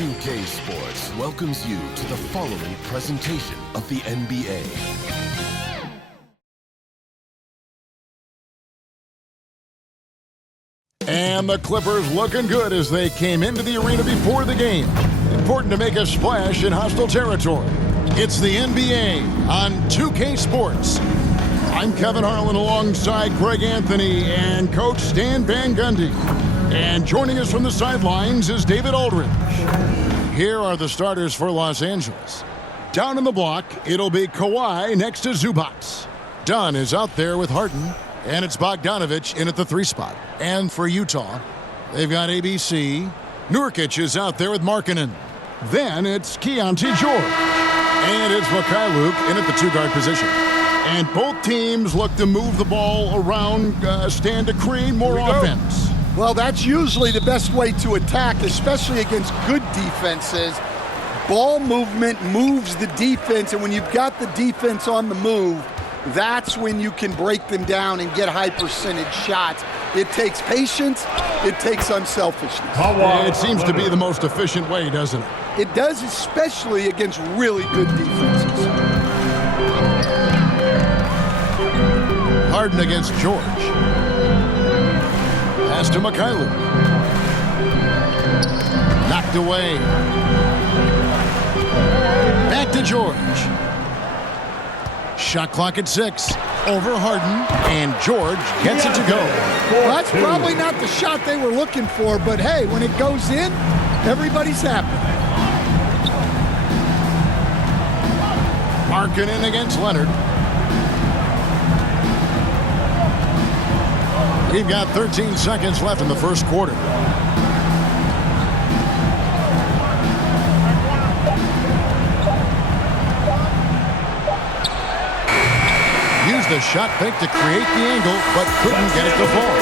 2K Sports welcomes you to the following presentation of the NBA. And the Clippers looking good as they came into the arena before the game. Important to make a splash in hostile territory. It's the NBA on 2K Sports. I'm Kevin Harlan alongside Greg Anthony and Coach Stan Van Gundy. And joining us from the sidelines is David Aldridge. Here are the starters for Los Angeles. Down in the block, it'll be Kawhi next to Zubac. Dunn is out there with Harden. And it's Bogdanović in at the 3 spot. And for Utah, they've got ABC. Nurkic is out there with Markkanen. Then it's Keontae George. And it's Luke in at the 2-guard position. And both teams look to move the ball around, stand to create more offense. Well, that's usually the best way to attack, especially against good defenses. Ball movement moves the defense, and when you've got the defense on the move, that's when you can break them down and get high percentage shots. It takes patience. It takes unselfishness. It seems to be the most efficient way, doesn't it? It does, especially against really good defenses. Harden against George. Pass to Luke. Knocked away. Back to George. Shot clock at 6. Over Harden, and George gets it to go. Well, that's probably not the shot they were looking for, but hey, when it goes in, everybody's happy. Markkanen against Leonard. We've got 13 seconds left in the first quarter. Used the shot fake to create the angle, but couldn't get it to fall.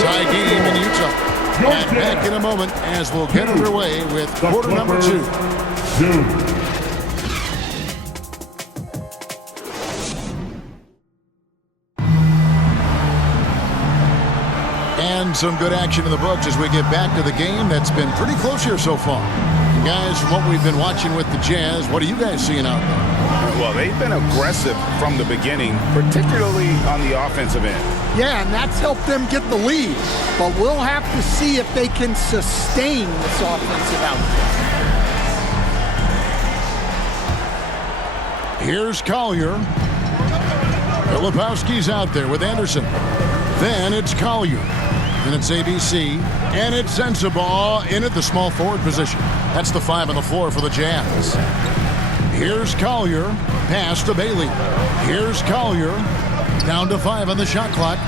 Tie game in Utah. And back in a moment as we'll get underway with quarter number 2. And some good action in the books as we get back to the game that's been pretty close here so far. And guys, from what we've been watching with the Jazz, what are you guys seeing out there? Well, they've been aggressive from the beginning, particularly on the offensive end. Yeah, and that's helped them get the lead. But we'll have to see if they can sustain this offensive output. Here's Collier. Filipowski's out there with Anderson. Then it's Collier. Then it's ABC. And it's Sensabaugh in at the small forward position. That's the 5 on the floor for the Jazz. Here's Collier. Pass to Bailey. Here's Collier. Down to 5 on the shot clock.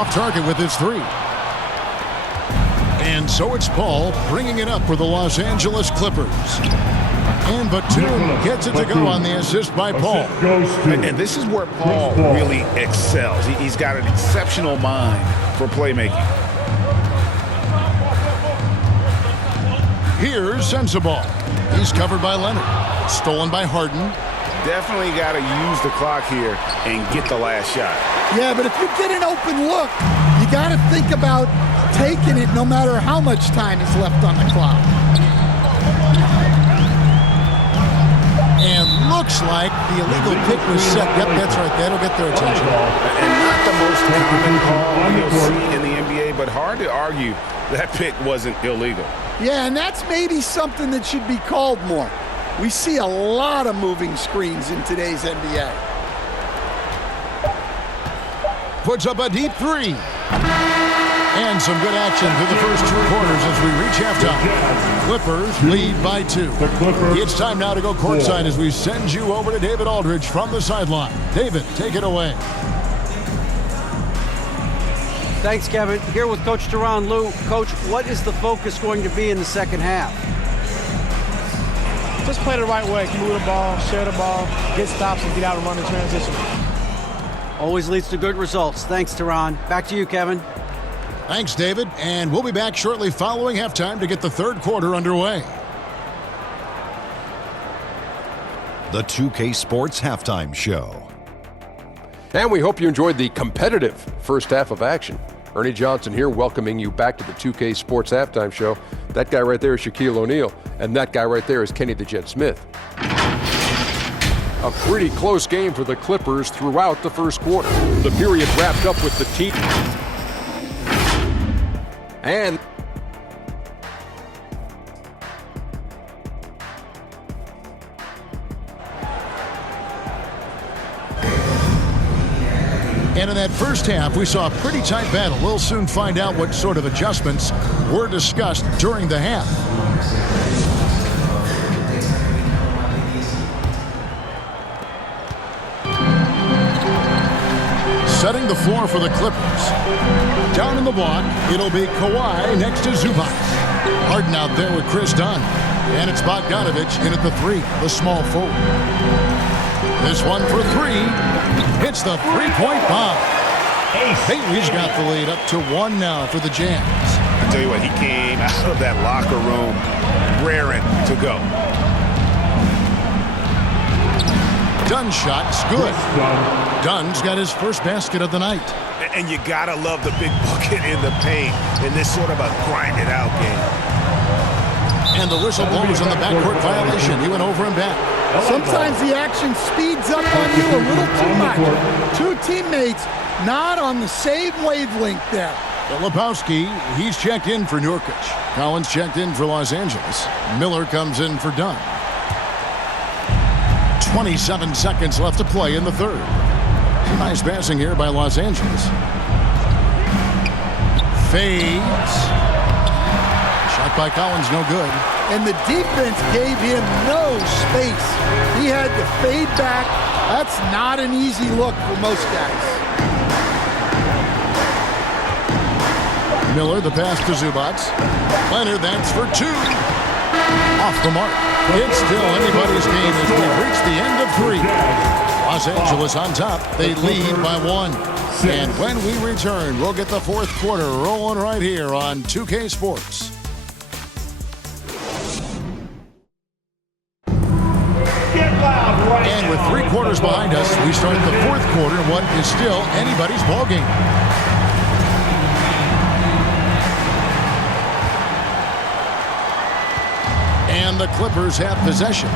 Off target with his 3. And so it's Paul bringing it up for the Los Angeles Clippers. And Batum gets it to go on the assist by Paul. And this is where Paul really excels. He's got an exceptional mind for playmaking. Here's Sensabaugh. He's covered by Leonard. Stolen by Harden. Definitely got to use the clock here and get the last shot. Yeah, but if you get an open look, you got to think about taking it no matter how much time is left on the clock. And looks like the illegal kick was set. Yep, that's right. That'll get their attention. And not the most common call you'll see in the NBA, but hard to argue that pick wasn't illegal. Yeah, and that's maybe something that should be called more. We see a lot of moving screens in today's NBA. Puts up a deep 3. And some good action through the first 2 quarters as we reach halftime. Clippers lead by 2. It's time now to go courtside as we send you over to David Aldridge from the sideline. David, take it away. Thanks, Kevin. Here with Coach Tyronn Lue. Coach, what is the focus going to be in the second half? Just play the right way. Move the ball, share the ball, get stops, and get out and run in transition. Always leads to good results. Thanks, Tyronn. Back to you, Kevin. Thanks, David. And we'll be back shortly following halftime to get the third quarter underway. The 2K Sports Halftime Show. And we hope you enjoyed the competitive first half of action. Ernie Johnson here, welcoming you back to the 2K Sports Halftime Show. That guy right there is Shaquille O'Neal, and that guy right there is Kenny the Jet Smith. A pretty close game for the Clippers throughout the first quarter. The period wrapped up with the team. And in that first half, we saw a pretty tight battle. We'll soon find out what sort of adjustments were discussed during the half. Setting the floor for the Clippers. Down in the block, it'll be Kawhi next to Zubac. Harden out there with Chris Dunn. And it's Bogdanovich in at the 3, the small forward. This one for 3. Hits the three-point bomb. Bailey's got the lead up to 1 now for the Jazz. I tell you what, he came out of that locker room raring to go. Dunn's shot's good. Dunn's got his first basket of the night. And you gotta love the big bucket in the paint in this sort of a grind-it-out game. And the whistle blows on the backcourt violation. He went over and back. Sometimes the action speeds up on you a little too much. Two teammates not on the same wavelength there. Lebowski, he's checked in for Nurkic. Collins checked in for Los Angeles. Miller comes in for Dunn. 27 seconds left to play in the third. Nice passing here by Los Angeles. Fades. Shot by Collins, no good. And the defense gave him no space. He had to fade back. That's not an easy look for most guys. Miller, the pass to Zubac. Leonard, that's for 2. Off the mark. It's still anybody's game as we reach the end of 3. Los Angeles on top. They lead by 1. And when we return, we'll get the fourth quarter rolling right here on 2K Sports. And with 3 quarters behind us, we start the fourth quarter in what is still anybody's ballgame. And the Clippers have possession.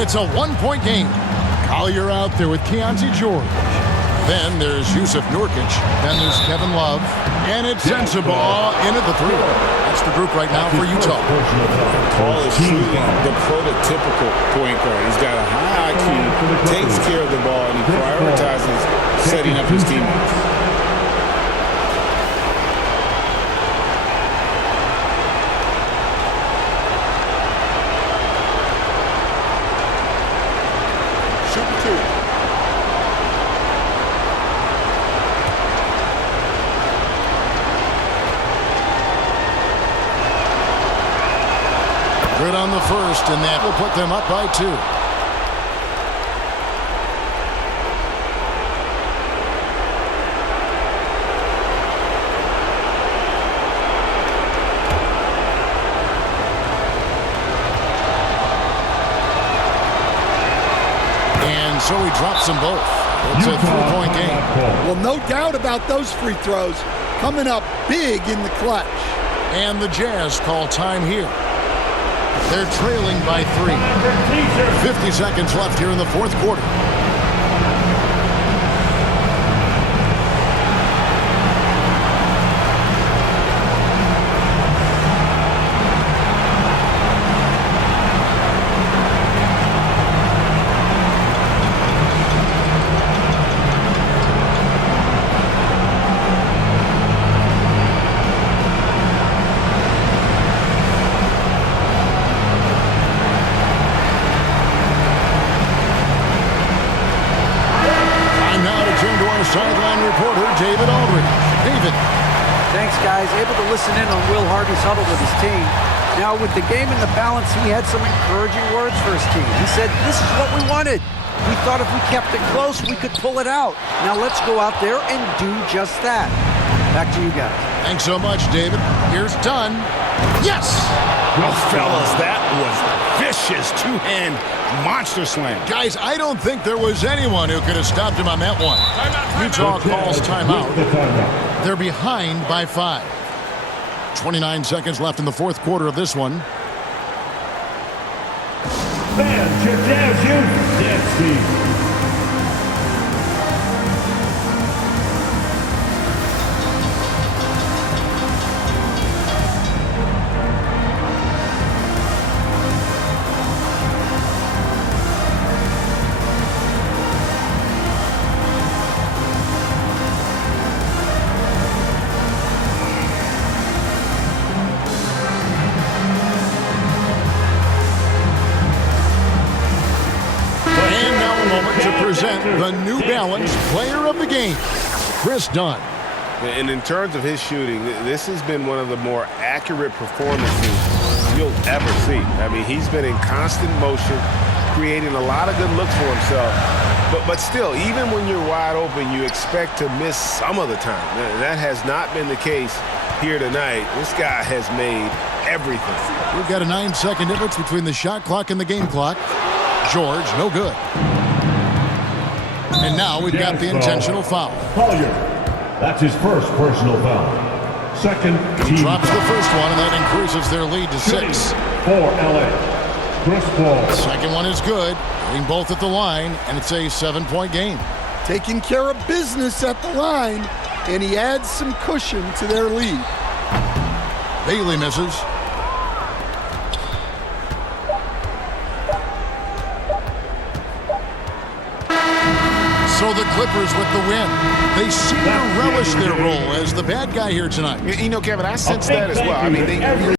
It's a 1-point game. Collier out there with Keontae George. Then there's Yusuf Nurkic. Then there's Kevin Love. And it's Sensabaugh in at the 3. That's the group right now for Utah. Paul is truly the prototypical point guard. He's got a high IQ, takes care of the ball, and he prioritizes setting up his teammates. Good on the first, and that will put them up by 2. And so he drops them both. It's a 3-point game. Well, no doubt about those free throws coming up big in the clutch. And the Jazz call time here. They're trailing by 3. 50 seconds left here in the fourth quarter. Sideline reporter David Aldridge. David. Thanks, guys. Able to listen in on Will Hardy's huddle with his team. Now, with the game in the balance, he had some encouraging words for his team. He said, this is what we wanted. We thought if we kept it close, we could pull it out. Now let's go out there and do just that. Back to you guys. Thanks so much, David. Here's Dunn. Yes! Oh, fellas, that was vicious two-hand monster slam. Guys, I don't think there was anyone who could have stopped him on that one. Utah calls timeout. They're behind by 5. 29 seconds left in the fourth quarter of this one. Man, check down, you. That's Steve. The New Balance Player of the Game, Chris Dunn. And in terms of his shooting, this has been one of the more accurate performances you'll ever see. I mean, he's been in constant motion, creating a lot of good looks for himself. But still, even when you're wide open, you expect to miss some of the time. That has not been the case here tonight. This guy has made everything. We've got a 9-second difference between the shot clock and the game clock. George, no good. And now we've got the intentional foul. Collier. That's his first personal foul. Second, he drops the first one, and that increases their lead to 6. For LA. Chris Paul. Second one is good. Hitting both at the line, and it's a 7-point game. Taking care of business at the line, and he adds some cushion to their lead. Bailey misses. So the Clippers with the win. They seem to relish their role as the bad guy here tonight. You know, Kevin, I sense that as well. I mean, they